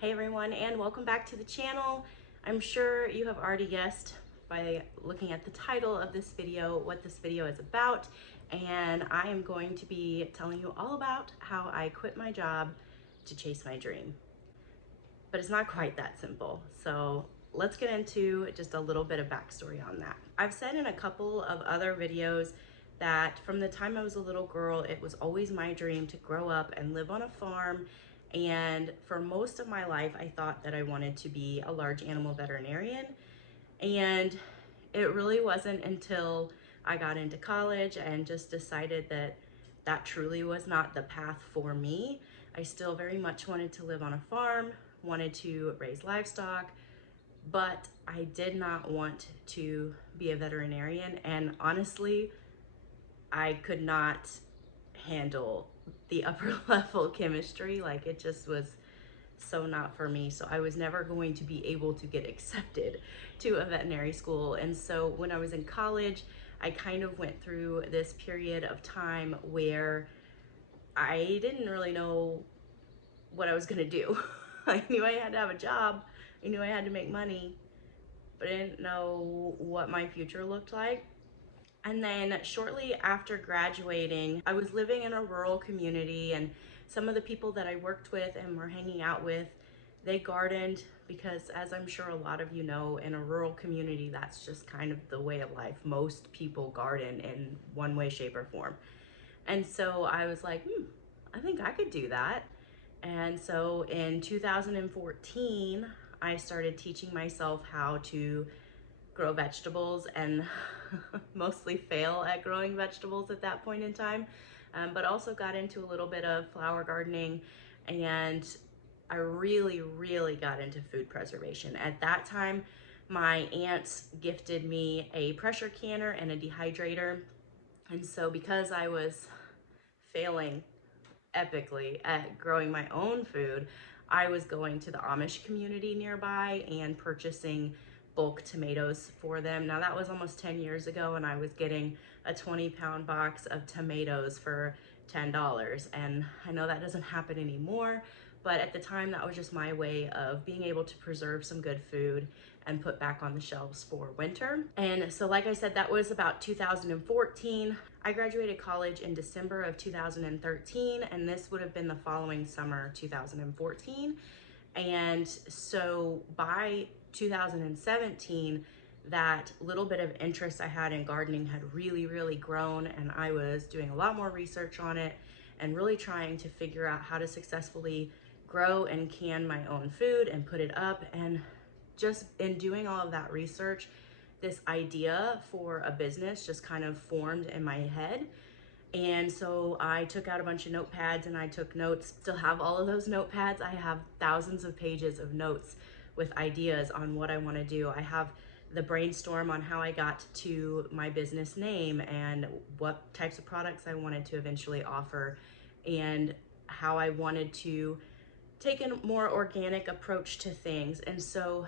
Hey everyone, and welcome back to the channel. I'm sure you have already guessed by looking at the title of this video what this video is about, and I am going to be telling you all about how I quit my job to chase my dream. But it's not quite that simple, so let's get into just a little bit of backstory on that. I've said in a couple of other videos that from the time I was a little girl, it was always my dream to grow up and live on a farm. And for most of my life, I thought that I wanted to be a large animal veterinarian. And it really wasn't until I got into college and just decided that that truly was not the path for me. I still very much wanted to live on a farm, wanted to raise livestock, but I did not want to be a veterinarian. And honestly, I could not handle the upper level chemistry. Like, it just was so not for me. So I was never going to be able to get accepted to a veterinary school. And so when I was in college, I kind of went through this period of time where I didn't really know what I was gonna do. I knew I had to have a job, I knew I had to make money, but I didn't know what my future looked like. And then shortly after graduating, I was living in a rural community, and some of the people that I worked with and were hanging out with, they gardened because, as I'm sure a lot of you know, in a rural community, that's just kind of the way of life. Most people garden in one way, shape, or form. And so I was like, I think I could do that. And so in 2014, I started teaching myself how to grow vegetables and mostly fail at growing vegetables at that point in time, but also got into a little bit of flower gardening, and I really got into food preservation. At that time, my aunts gifted me a pressure canner and a dehydrator, and so because I was failing epically at growing my own food, I was going to the Amish community nearby and purchasing bulk tomatoes for them. Now that was almost 10 years ago, and I was getting a 20-pound box of tomatoes for $10. And I know that doesn't happen anymore, but at the time that was just my way of being able to preserve some good food and put back on the shelves for winter. And so like I said, that was about 2014. I graduated college in December of 2013, and this would have been the following summer, 2014. And so by 2017, that little bit of interest I had in gardening had really grown, and I was doing a lot more research on it and really trying to figure out how to successfully grow and can my own food and put it up. And just in doing all of that research, this idea for a business just kind of formed in my head. And so I took out a bunch of notepads and I took notes. Still have all of those notepads. I have thousands of pages of notes with ideas on what I want to do. I have the brainstorm on how I got to my business name and what types of products I wanted to eventually offer, and how I wanted to take a more organic approach to things. And so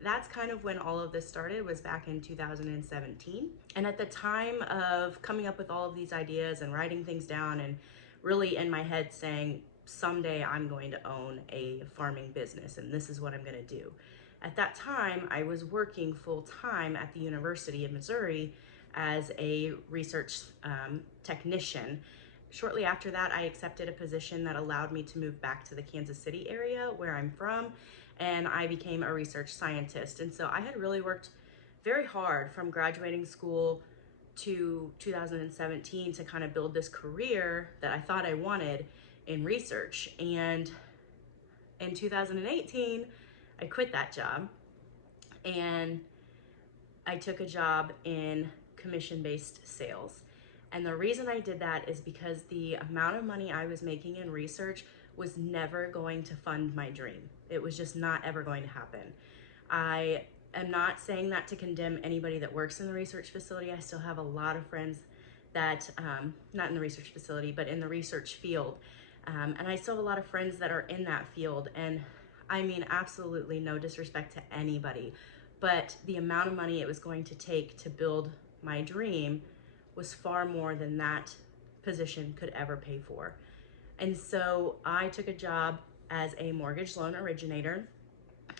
that's kind of when all of this started, was back in 2017. And at the time of coming up with all of these ideas and writing things down and really in my head saying, someday I'm going to own a farming business and this is what I'm going to do. At that time, I was working full time at the University of Missouri as a research technician. Shortly after that, I accepted a position that allowed me to move back to the Kansas City area where I'm from, and I became a research scientist. And so I had really worked very hard from graduating school to 2017 to kind of build this career that I thought I wanted in research. And in 2018, I quit that job and I took a job in commission-based sales. And the reason I did that is because the amount of money I was making in research was never going to fund my dream. It was just not ever going to happen. I am not saying that to condemn anybody that works in the research facility. I still have a lot of friends that, not in the research facility, but in the research field. And I still have a lot of friends that are in that field. And I mean, absolutely no disrespect to anybody, but the amount of money it was going to take to build my dream was far more than that position could ever pay for. And so I took a job as a mortgage loan originator.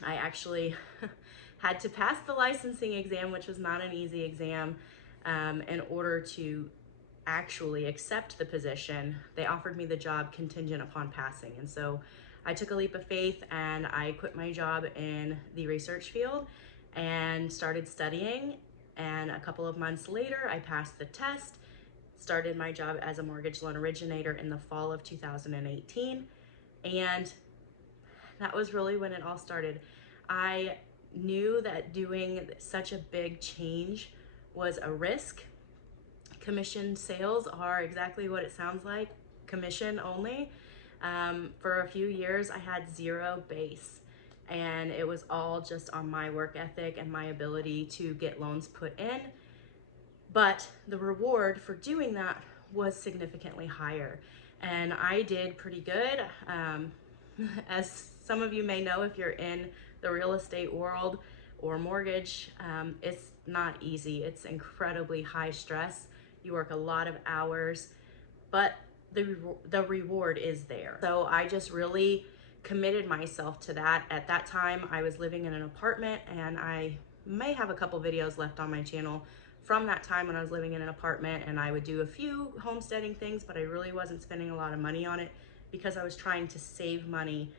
I actually had to pass the licensing exam, which was not an easy exam, in order to actually accept the position. They offered me the job contingent upon passing. And so I took a leap of faith and I quit my job in the research field and started studying. And a couple of months later, I passed the test, started my job as a mortgage loan originator in the fall of 2018. And that was really when it all started. I knew that doing such a big change was a risk. Commission sales are exactly what it sounds like, commission only. For a few years, I had zero base, and it was all just on my work ethic and my ability to get loans put in. But the reward for doing that was significantly higher, and I did pretty good. As some of you may know, if you're in the real estate world or mortgage, it's not easy. It's incredibly high stress. You work a lot of hours, but the reward is there. So I just really committed myself to that. At that time, I was living in an apartment, and I may have a couple videos left on my channel from that time when I was living in an apartment, and I would do a few homesteading things, but I really wasn't spending a lot of money on it because I was trying to save money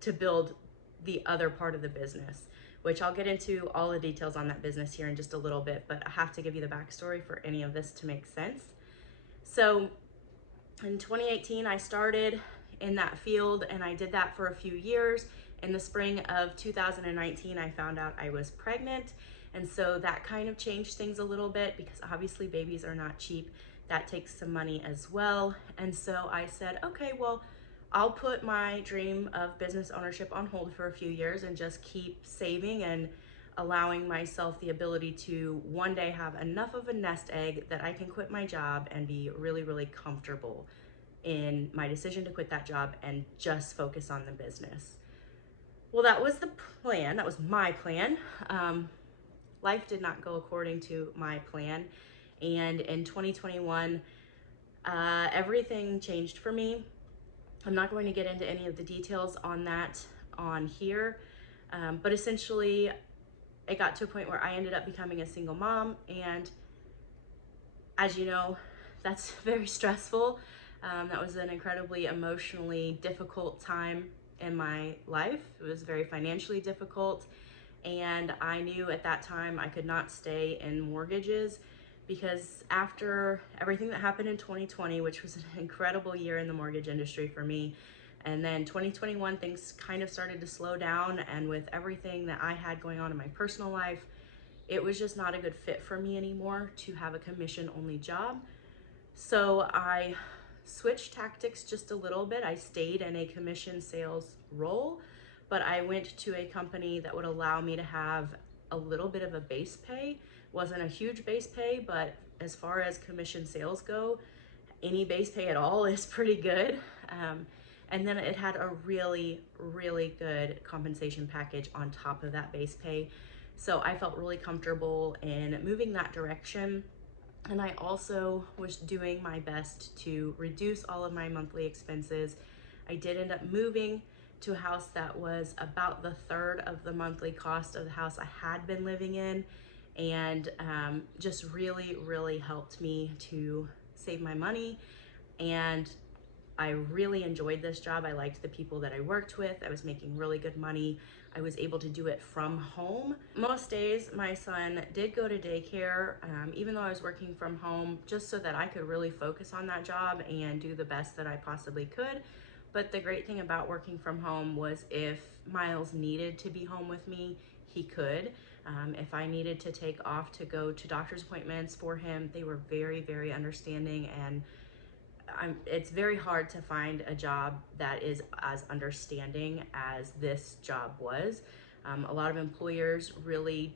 to build the other part of the business, which I'll get into all the details on that business here in just a little bit, but I have to give you the backstory for any of this to make sense. So in 2018, I started in that field, and I did that for a few years. In the spring of 2019, I found out I was pregnant, and so that kind of changed things a little bit because obviously babies are not cheap. That takes some money as well. And so I said, okay, well, I'll put my dream of business ownership on hold for a few years and just keep saving and allowing myself the ability to one day have enough of a nest egg that I can quit my job and be really, really comfortable in my decision to quit that job and just focus on the business. Well, that was the plan. That was my plan. Life did not go according to my plan. And in 2021, everything changed for me. I'm not going to get into any of the details on that on here, but essentially it got to a point where I ended up becoming a single mom, and as you know, that's very stressful. That was an incredibly emotionally difficult time in my life. It was very financially difficult, and I knew at that time I could not stay in mortgages because after everything that happened in 2020, which was an incredible year in the mortgage industry for me, and then 2021, things kind of started to slow down, and with everything that I had going on in my personal life, it was just not a good fit for me anymore to have a commission-only job. So I switched tactics just a little bit. I stayed in a commission sales role, but I went to a company that would allow me to have a little bit of a base pay. Wasn't a huge base pay, but as far as commission sales go, any base pay at all is pretty good. And then it had a really, really good compensation package on top of that base pay. So I felt really comfortable in moving that direction. And I also was doing my best to reduce all of my monthly expenses. I did end up moving to a house that was about the third of the monthly cost of the house I had been living in, and just really, really helped me to save my money. And I really enjoyed this job. I liked the people that I worked with. I was making really good money. I was able to do it from home. Most days my son did go to daycare, even though I was working from home, just so that I could really focus on that job and do the best that I possibly could. But the great thing about working from home was if Miles needed to be home with me, he could. If I needed to take off to go to doctor's appointments for him, they were very, very understanding, and it's very hard to find a job that is as understanding as this job was. A lot of employers really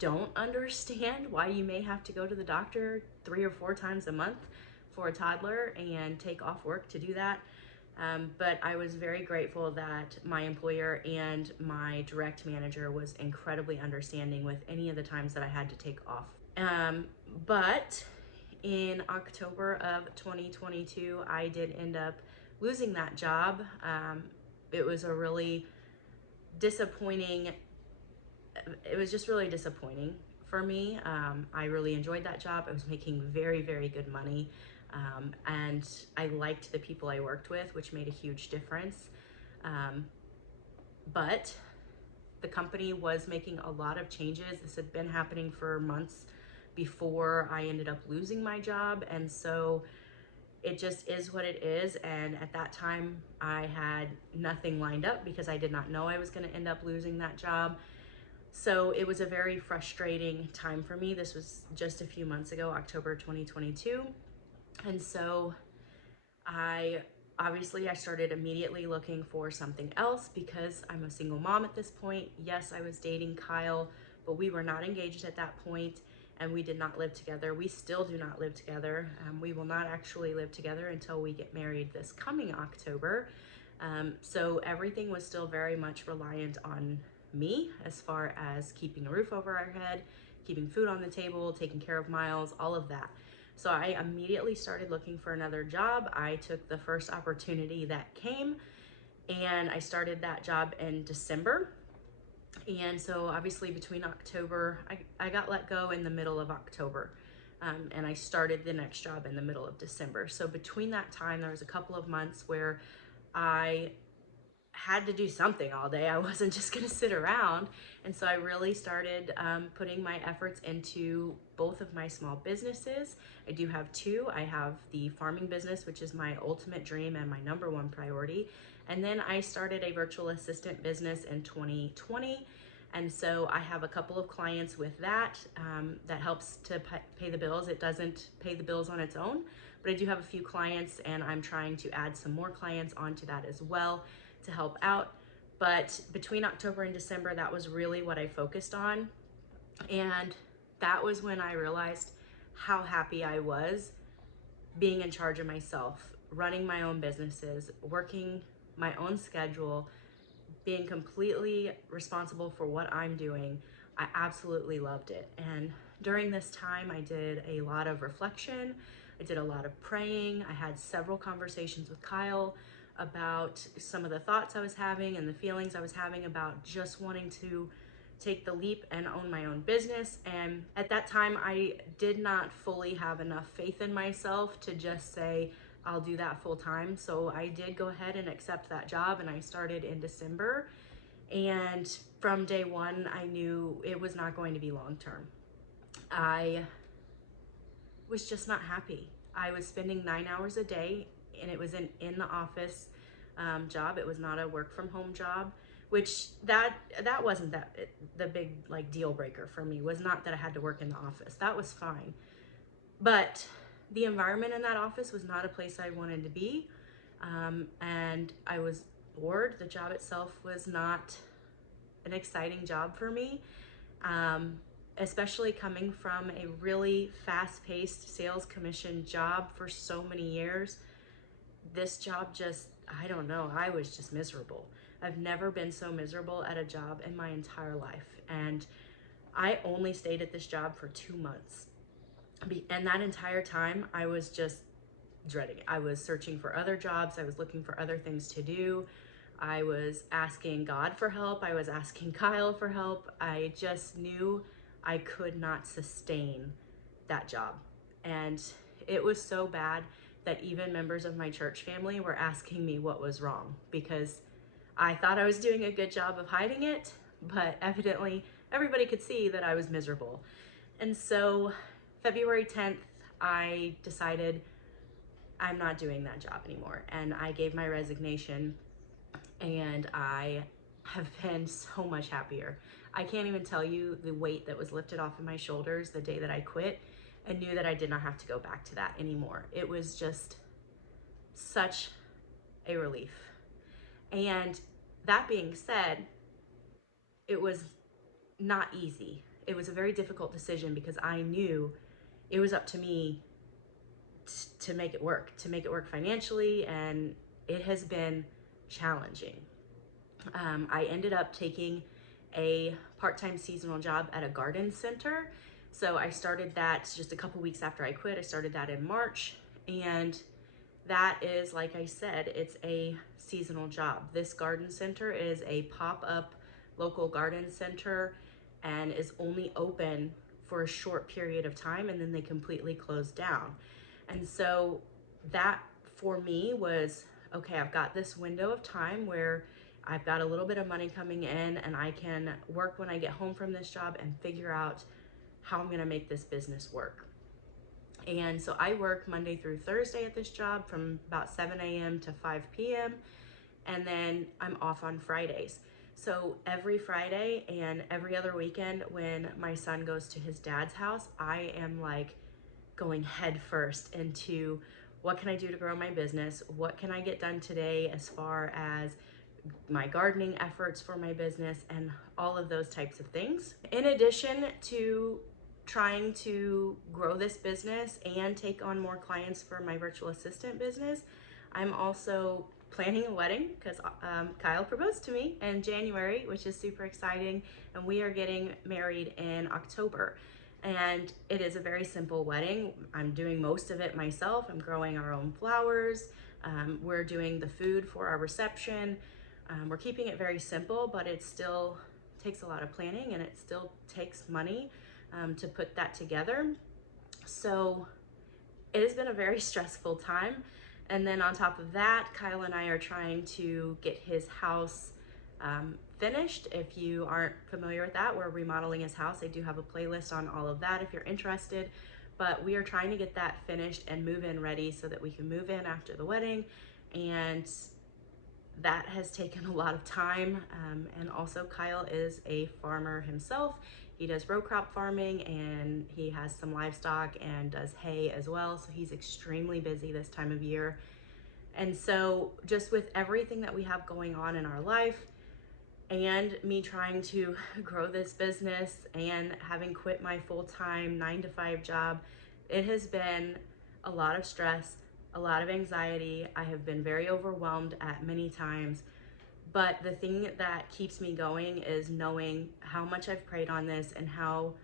don't understand why you may have to go to the doctor 3 or 4 times a month for a toddler and take off work to do that. But I was very grateful that my employer and my direct manager was incredibly understanding with any of the times that I had to take off. But in October of 2022, I did end up losing that job. it was a really disappointing, it was just really disappointing for me. I really enjoyed that job. I was making very, very good money. And I liked the people I worked with, which made a huge difference. But the company was making a lot of changes. This had been happening for months before I ended up losing my job. And so it just is what it is. And at that time, I had nothing lined up because I did not know I was going to end up losing that job. So it was a very frustrating time for me. This was just a few months ago, October 2022. And so I started immediately looking for something else because I'm a single mom at this point. Yes, I was dating Kyle, but we were not engaged at that point, and we did not live together. We still do not live together. We will not actually live together until we get married this coming October. So everything was still very much reliant on me as far as keeping a roof over our head, keeping food on the table, taking care of Miles, all of that. So I immediately started looking for another job. I took the first opportunity that came, and I started that job in December. And so obviously between October, I got let go in the middle of October, and I started the next job in the middle of December. So between that time, there was a couple of months where I had to do something all day. I wasn't just gonna sit around. And so I really started putting my efforts into both of my small businesses. I do have two. I have the farming business, which is my ultimate dream and my number one priority. And then I started a virtual assistant business in 2020. And so I have a couple of clients with that, that helps to pay the bills. It doesn't pay the bills on its own, but I do have a few clients, and I'm trying to add some more clients onto that as well to help out. But between October and December, that was really what I focused on. And that was when I realized how happy I was being in charge of myself, running my own businesses, working my own schedule, being completely responsible for what I'm doing. I absolutely loved it. And during this time, I did a lot of reflection. I did a lot of praying. I had several conversations with Kyle about some of the thoughts I was having and the feelings I was having about just wanting to take the leap and own my own business. And at that time, I did not fully have enough faith in myself to just say, I'll do that full time. So I did go ahead and accept that job, and I started in December. And from day one, I knew it was not going to be long term. I was just not happy. I was spending 9 hours a day, and it was an in the office job. It was not a work from home job, which that wasn't the big like deal breaker for me. Was not that I had to work in the office. That was fine. But the environment in that office was not a place I wanted to be. And I was bored. The job itself was not an exciting job for me. Especially coming from a really fast-paced sales commission job for so many years. This job just, I don't know, I was just miserable. I've never been so miserable at a job in my entire life. And I only stayed at this job for 2 months. And that entire time, I was just dreading it. I was searching for other jobs. I was looking for other things to do. I was asking God for help. I was asking Kyle for help. I just knew I could not sustain that job. And it was so bad that even members of my church family were asking me what was wrong, because I thought I was doing a good job of hiding it, but evidently everybody could see that I was miserable. And so February 10th, I decided I'm not doing that job anymore. And I gave my resignation, and I have been so much happier. I can't even tell you the weight that was lifted off of my shoulders the day that I quit and knew that I did not have to go back to that anymore. It was just such a relief. And that being said, it was not easy. It was a very difficult decision because I knew it was up to me to make it work financially, and it has been challenging. I ended up taking a part-time seasonal job at a garden center. So I started that just a couple weeks after I quit. I started that in March, and that is, like I said, it's a seasonal job. This garden center is a pop-up local garden center and is only open for a short period of time, and then they completely close down. And so that for me was, okay, I've got this window of time where I've got a little bit of money coming in and I can work when I get home from this job and figure out how I'm gonna make this business work. And so I work Monday through Thursday at this job from about 7 a.m. to 5 p.m. And then I'm off on Fridays. So every Friday and every other weekend when my son goes to his dad's house, I am like going head first into what can I do to grow my business? What can I get done today as far as my gardening efforts for my business and all of those types of things. In addition to trying to grow this business and take on more clients for my virtual assistant business, I'm also planning a wedding because Kyle proposed to me in January, which is super exciting, and we are getting married in October. And it is a very simple wedding. I'm doing most of it myself. I'm growing our own flowers. We're doing the food for our reception. We're keeping it very simple, but it still takes a lot of planning and it still takes money to put that together. So it has been a very stressful time. And then on top of that, Kyle and I are trying to get his house finished. If you aren't familiar with that, we're remodeling his house. I do have a playlist on all of that if you're interested, but we are trying to get that finished and move in ready so that we can move in after the wedding. And that has taken a lot of time. And also Kyle is a farmer himself. He does row crop farming and he has some livestock and does hay as well. So he's extremely busy this time of year. And so just with everything that we have going on in our life and me trying to grow this business and having quit my full-time 9-to-5 job, it has been a lot of stress, a lot of anxiety. I have been very overwhelmed at many times, but the thing that keeps me going is knowing how much I've prayed on this and how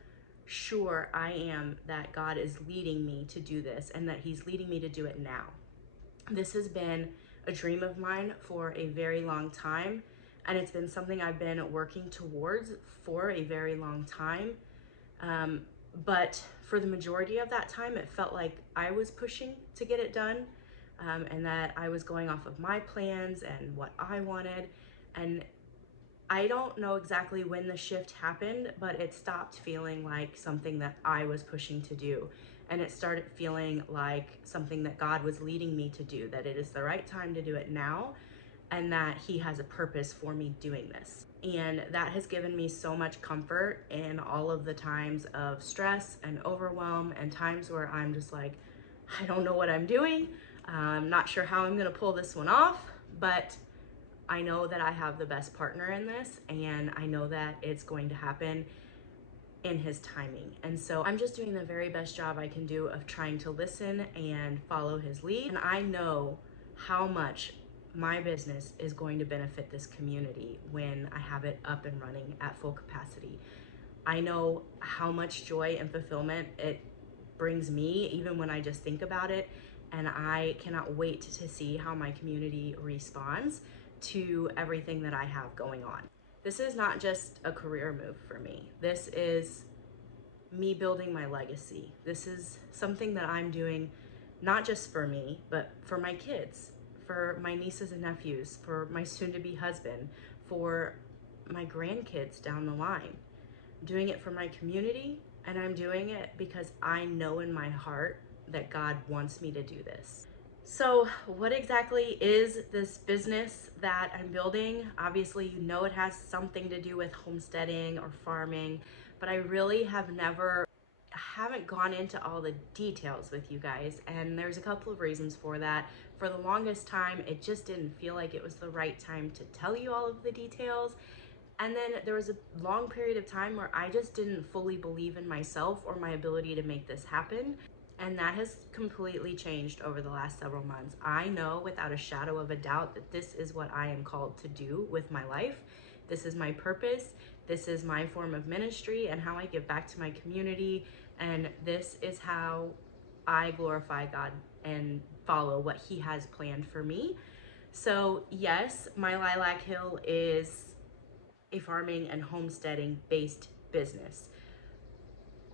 sure I am that God is leading me to do this and that he's leading me to do it now. This has been a dream of mine for a very long time, and it's been something I've been working towards for a very long time. But for the majority of that time, it felt like I was pushing to get it done, and that I was going off of my plans and what I wanted. And I don't know exactly when the shift happened, but it stopped feeling like something that I was pushing to do. And it started feeling like something that God was leading me to do, that it is the right time to do it now, and that he has a purpose for me doing this. And that has given me so much comfort in all of the times of stress and overwhelm and times where I'm just like, I don't know what I'm doing. I'm not sure how I'm gonna pull this one off, but I know that I have the best partner in this, and I know that it's going to happen in his timing. And so I'm just doing the very best job I can do of trying to listen and follow his lead. And I know how much my business is going to benefit this community when I have it up and running at full capacity. I know how much joy and fulfillment it brings me, even when I just think about it. And I cannot wait to see how my community responds to everything that I have going on. This is not just a career move for me. This is me building my legacy. This is something that I'm doing not just for me, but for my kids, for my nieces and nephews, for my soon-to-be husband, for my grandkids down the line. I'm doing it for my community, and I'm doing it because I know in my heart that God wants me to do this. So what exactly is this business that I'm building? Obviously, you know it has something to do with homesteading or farming, but I really haven't gone into all the details with you guys, and there's a couple of reasons for that. For the longest time, it just didn't feel like it was the right time to tell you all of the details. And then there was a long period of time where I just didn't fully believe in myself or my ability to make this happen. And that has completely changed over the last several months. I know without a shadow of a doubt that this is what I am called to do with my life. This is my purpose. This is my form of ministry and how I give back to my community. And this is how I glorify God and follow what he has planned for me. So yes, my Lilac Hill is a farming and homesteading based business.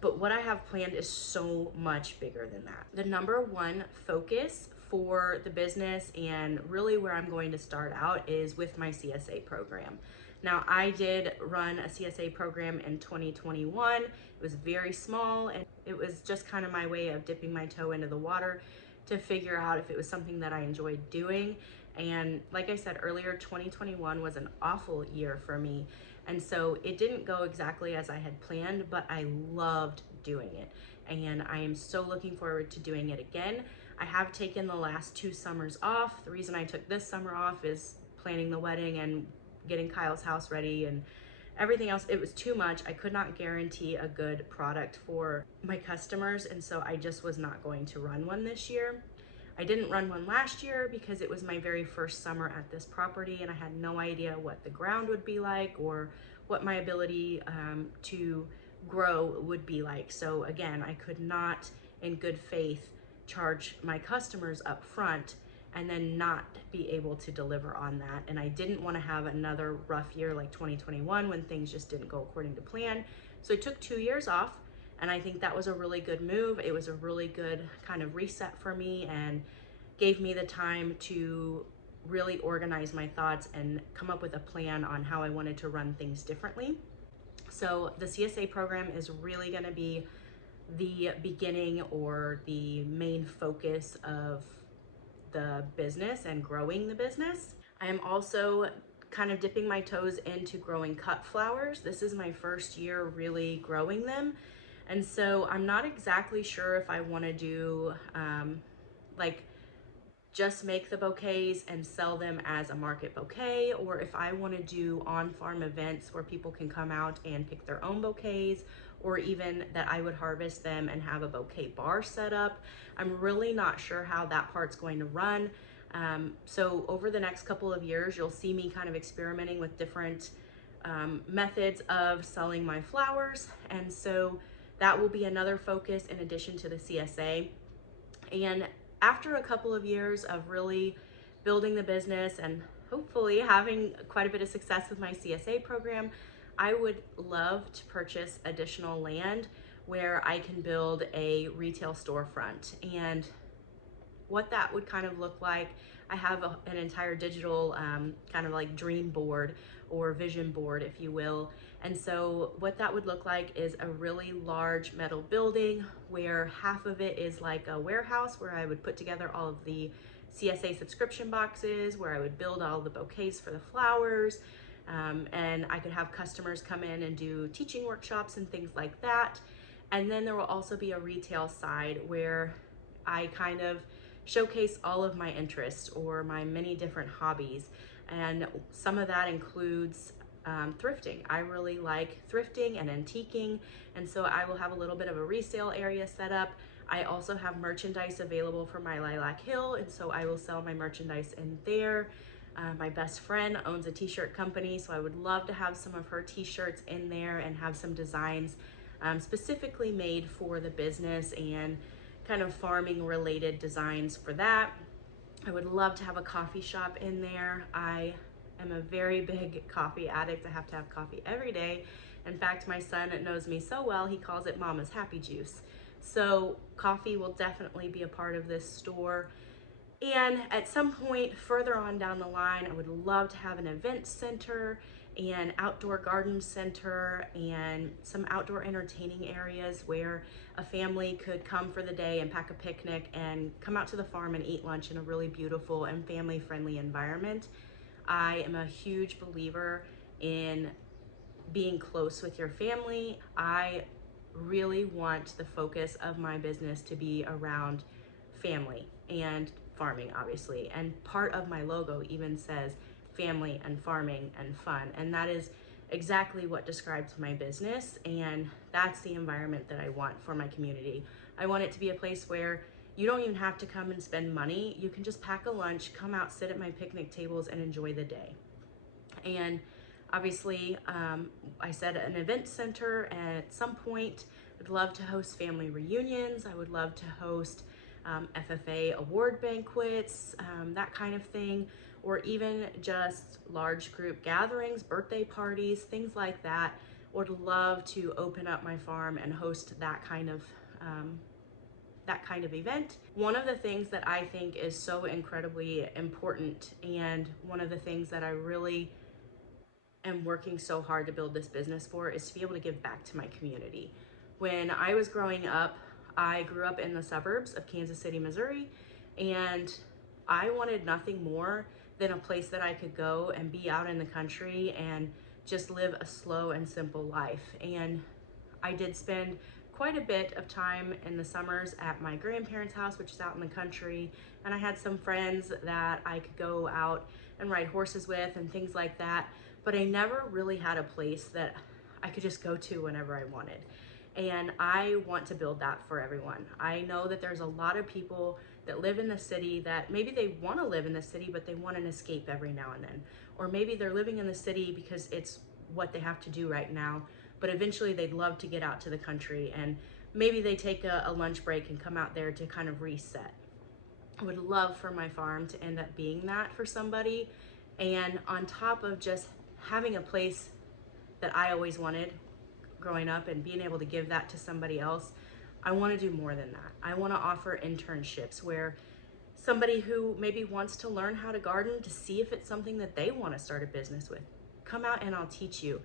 But what I have planned is so much bigger than that. The number one focus for the business and really where I'm going to start out is with my CSA program. Now, I did run a CSA program in 2021. It was very small and it was just kind of my way of dipping my toe into the water to figure out if it was something that I enjoyed doing. And like I said earlier, 2021 was an awful year for me. And so it didn't go exactly as I had planned, but I loved doing it. And I am so looking forward to doing it again. I have taken the last 2 summers off. The reason I took this summer off is planning the wedding and getting Kyle's house ready and everything else. It was too much. I could not guarantee a good product for my customers. And so I just was not going to run one this year. I didn't run one last year because it was my very first summer at this property and I had no idea what the ground would be like or what my ability to grow would be like. So again, I could not in good faith charge my customers up front and then not be able to deliver on that. And I didn't want to have another rough year like 2021 when things just didn't go according to plan. So I took 2 years off. And I think that was a really good move. It was a really good kind of reset for me and gave me the time to really organize my thoughts and come up with a plan on how I wanted to run things differently. So the CSA program is really going to be the beginning or the main focus of the business and growing the business. I am also kind of dipping my toes into growing cut flowers. This is my first year really growing them. And so I'm not exactly sure if I want to do like just make the bouquets and sell them as a market bouquet, or if I want to do on-farm events where people can come out and pick their own bouquets, or even that I would harvest them and have a bouquet bar set up. I'm really not sure how that part's going to run. So over the next couple of years, you'll see me kind of experimenting with different methods of selling my flowers. And so that will be another focus in addition to the CSA. And after a couple of years of really building the business and hopefully having quite a bit of success with my CSA program, I would love to purchase additional land where I can build a retail storefront. And what that would kind of look like, I have an entire digital kind of like dream board or vision board, if you will. And so what that would look like is a really large metal building where half of it is like a warehouse where I would put together all of the CSA subscription boxes, where I would build all the bouquets for the flowers. And I could have customers come in and do teaching workshops and things like that. And then there will also be a retail side where I kind of showcase all of my interests or my many different hobbies. And some of that includes thrifting. I really like thrifting and antiquing. And so I will have a little bit of a resale area set up. I also have merchandise available for my Lilac Hill. And so I will sell my merchandise in there. My best friend owns a t-shirt company, so I would love to have some of her t-shirts in there and have some designs specifically made for the business and kind of farming related designs for that. I would love to have a coffee shop in there. I am a very big coffee addict. I have to have coffee every day. In fact, my son knows me so well, he calls it Mama's Happy Juice. So coffee will definitely be a part of this store. And at some point further on down the line, I would love to have an event center and outdoor garden center and some outdoor entertaining areas where a family could come for the day and pack a picnic and come out to the farm and eat lunch in a really beautiful and family-friendly environment. I am a huge believer in being close with your family. I really want the focus of my business to be around family and farming, obviously. And part of my logo even says family and farming and fun. And that is exactly what describes my business. And that's the environment that I want for my community. I want it to be a place where you don't even have to come and spend money. You can just pack a lunch, come out, sit at my picnic tables and enjoy the day. And obviously, I said an event center, and at some point, I'd love to host family reunions. I would love to host FFA award banquets, that kind of thing, or even just large group gatherings, birthday parties, things like that. Would love to open up my farm and host that kind of event. One of the things that I think is so incredibly important, and one of the things that I really am working so hard to build this business for, is to be able to give back to my community. When I was growing up, I grew up in the suburbs of Kansas City, Missouri, and I wanted nothing more than a place that I could go and be out in the country and just live a slow and simple life. And I did spend quite a bit of time in the summers at my grandparents' house, which is out in the country, and I had some friends that I could go out and ride horses with and things like that, but I never really had a place that I could just go to whenever I wanted. And I want to build that for everyone. I know that there's a lot of people that live in the city that maybe they want to live in the city, but they want an escape every now and then. Or maybe they're living in the city because it's what they have to do right now, but eventually they'd love to get out to the country, and maybe they take a lunch break and come out there to kind of reset. I would love for my farm to end up being that for somebody. And on top of just having a place that I always wanted growing up and being able to give that to somebody else, I want to do more than that. I want to offer internships where somebody who maybe wants to learn how to garden to see if it's something that they want to start a business with, come out and I'll teach you.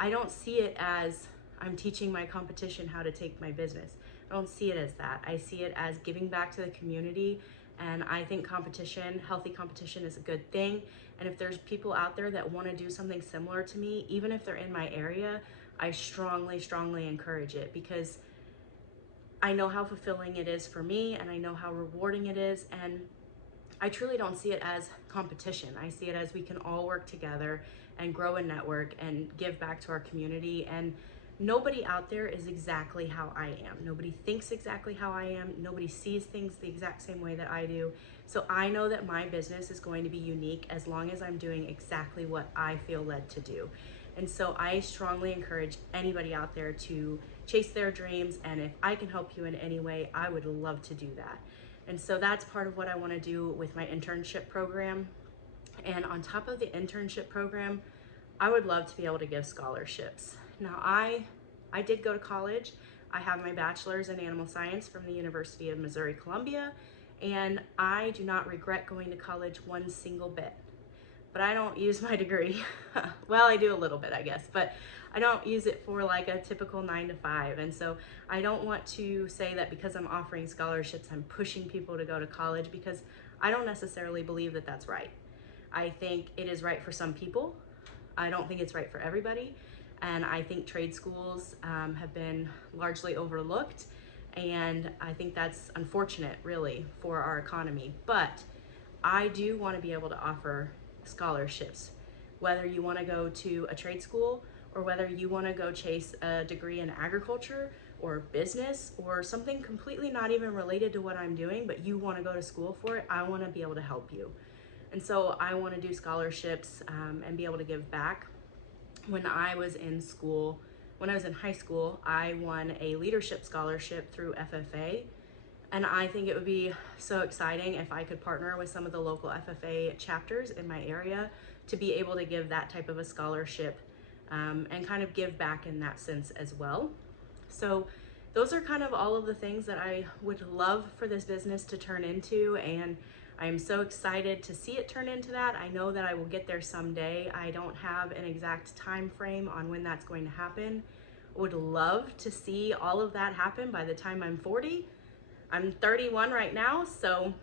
I don't see it as I'm teaching my competition how to take my business. I don't see it as that. I see it as giving back to the community. And I think competition, healthy competition, is a good thing. And if there's people out there that want to do something similar to me, even if they're in my area, I strongly, strongly encourage it, because I know how fulfilling it is for me, and I know how rewarding it is. And I truly don't see it as competition. I see it as we can all work together and grow a network and give back to our community. And nobody out there is exactly how I am. Nobody thinks exactly how I am. Nobody sees things the exact same way that I do. So I know that my business is going to be unique as long as I'm doing exactly what I feel led to do. And so I strongly encourage anybody out there to chase their dreams. And if I can help you in any way, I would love to do that. And so that's part of what I want to do with my internship program. And on top of the internship program, I would love to be able to give scholarships. Now, I did go to college. I have my bachelor's in animal science from the University of Missouri-Columbia, and I do not regret going to college one single bit. But I don't use my degree. Well, I do a little bit, I guess, but I don't use it for like a typical 9 to 5. And so I don't want to say that because I'm offering scholarships, I'm pushing people to go to college, because I don't necessarily believe that that's right. I think it is right for some people. I don't think it's right for everybody. And I think trade schools have been largely overlooked. And I think that's unfortunate, really, for our economy. But I do want to be able to offer scholarships, whether you want to go to a trade school or whether you want to go chase a degree in agriculture or business or something completely not even related to what I'm doing, but you want to go to school for it. I want to be able to help you. And so I want to do scholarships and be able to give back. When I was in high school, I won a leadership scholarship through FFA. And I think it would be so exciting if I could partner with some of the local FFA chapters in my area to be able to give that type of a scholarship and kind of give back in that sense as well. So those are kind of all of the things that I would love for this business to turn into, and I am so excited to see it turn into that. I know that I will get there someday. I don't have an exact time frame on when that's going to happen. I would love to see all of that happen by the time I'm 40. I'm 31 right now, so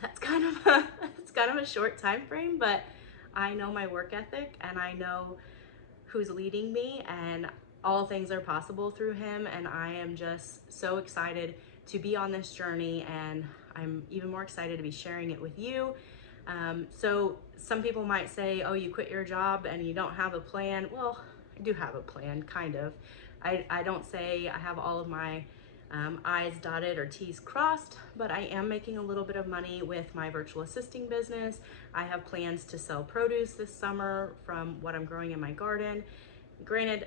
that's kind of a short time frame, but I know my work ethic and I know who's leading me, and all things are possible through him. And I am just so excited to be on this journey, and I'm even more excited to be sharing it with you. So some people might say, oh, you quit your job and you don't have a plan. Well, I do have a plan, kind of. I don't say I have all of my I's dotted or T's crossed, but I am making a little bit of money with my virtual assisting business. I have plans to sell produce this summer from what I'm growing in my garden. Granted,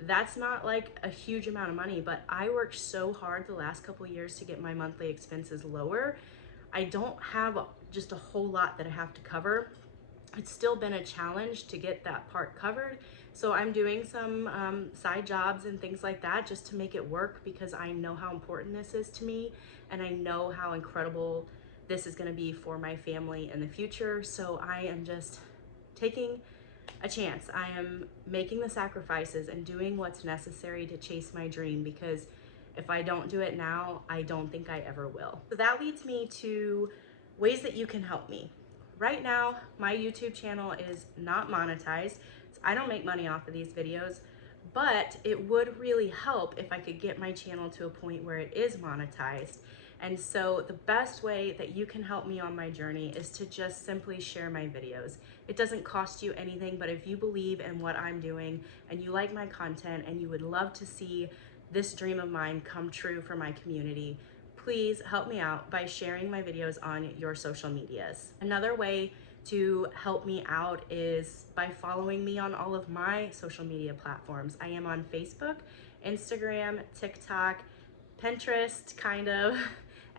that's not like a huge amount of money, but I worked so hard the last couple of years to get my monthly expenses lower. I don't have just a whole lot that I have to cover. It's still been a challenge to get that part covered. So I'm doing some side jobs and things like that just to make it work, because I know how important this is to me, and I know how incredible this is going to be for my family in the future. So I am just taking a chance. I am making the sacrifices and doing what's necessary to chase my dream, because if I don't do it now, I don't think I ever will. So that leads me to ways that you can help me. Right now, my YouTube channel is not monetized, so I don't make money off of these videos, but it would really help if I could get my channel to a point where it is monetized. And so the best way that you can help me on my journey is to just simply share my videos. It doesn't cost you anything, but if you believe in what I'm doing and you like my content and you would love to see this dream of mine come true for my community, please help me out by sharing my videos on your social medias. Another way to help me out is by following me on all of my social media platforms. I am on Facebook, Instagram, TikTok, Pinterest, kind of,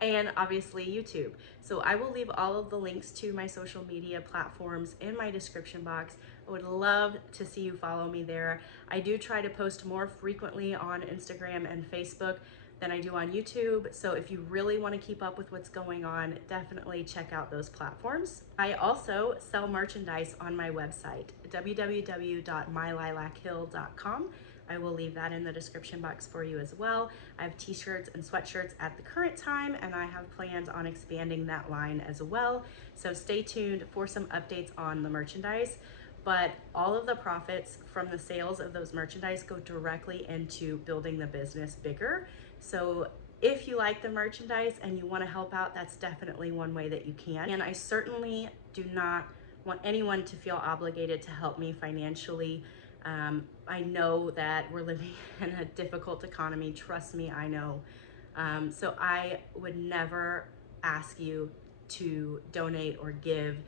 and obviously YouTube. So I will leave all of the links to my social media platforms in my description box. I would love to see you follow me there. I do try to post more frequently on Instagram and Facebook than I do on YouTube. So if you really want to keep up with what's going on, definitely check out those platforms. I also sell merchandise on my website, www.mylilachill.com. I will leave that in the description box for you as well. I have t-shirts and sweatshirts at the current time, and I have plans on expanding that line as well. So stay tuned for some updates on the merchandise. But all of the profits from the sales of those merchandise go directly into building the business bigger. So if you like the merchandise and you want to help out, that's definitely one way that you can. And I certainly do not want anyone to feel obligated to help me financially. I know that we're living in a difficult economy. Trust me, I know. So I would never ask you to donate or give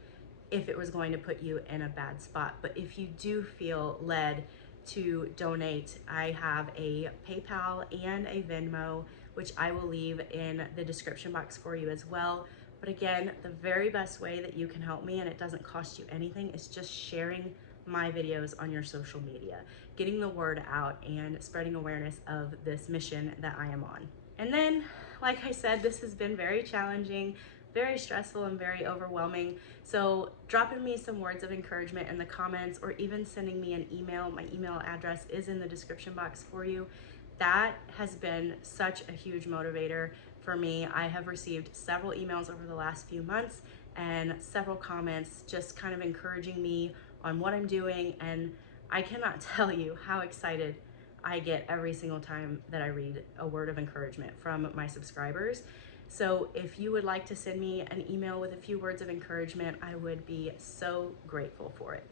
if it was going to put you in a bad spot. But if you do feel led to donate, I have a PayPal and a Venmo, which I will leave in the description box for you as well. But again, the very best way that you can help me, and it doesn't cost you anything, is just sharing my videos on your social media, getting the word out and spreading awareness of this mission that I am on. And then, like I said, this has been very challenging, very stressful, and very overwhelming. So dropping me some words of encouragement in the comments, or even sending me an email, my email address is in the description box for you. That has been such a huge motivator for me. I have received several emails over the last few months and several comments just kind of encouraging me on what I'm doing, and I cannot tell you how excited I get every single time that I read a word of encouragement from my subscribers. So if you would like to send me an email with a few words of encouragement, I would be so grateful for it.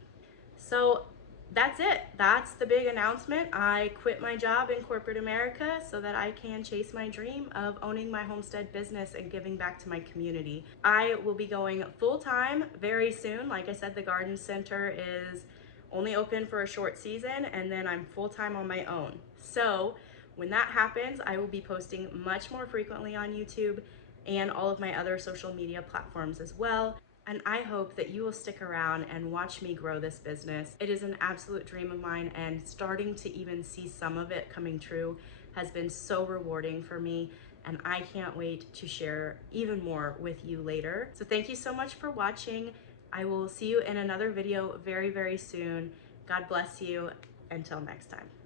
So that's it. That's the big announcement. I quit my job in corporate America so that I can chase my dream of owning my homestead business and giving back to my community. I will be going full-time very soon. Like I said, the garden center is only open for a short season, and then I'm full-time on my own. So when that happens, I will be posting much more frequently on YouTube and all of my other social media platforms as well. And I hope that you will stick around and watch me grow this business. It is an absolute dream of mine, and starting to even see some of it coming true has been so rewarding for me, and I can't wait to share even more with you later. So thank you so much for watching. I will see you in another video very, very soon. God bless you. Until next time.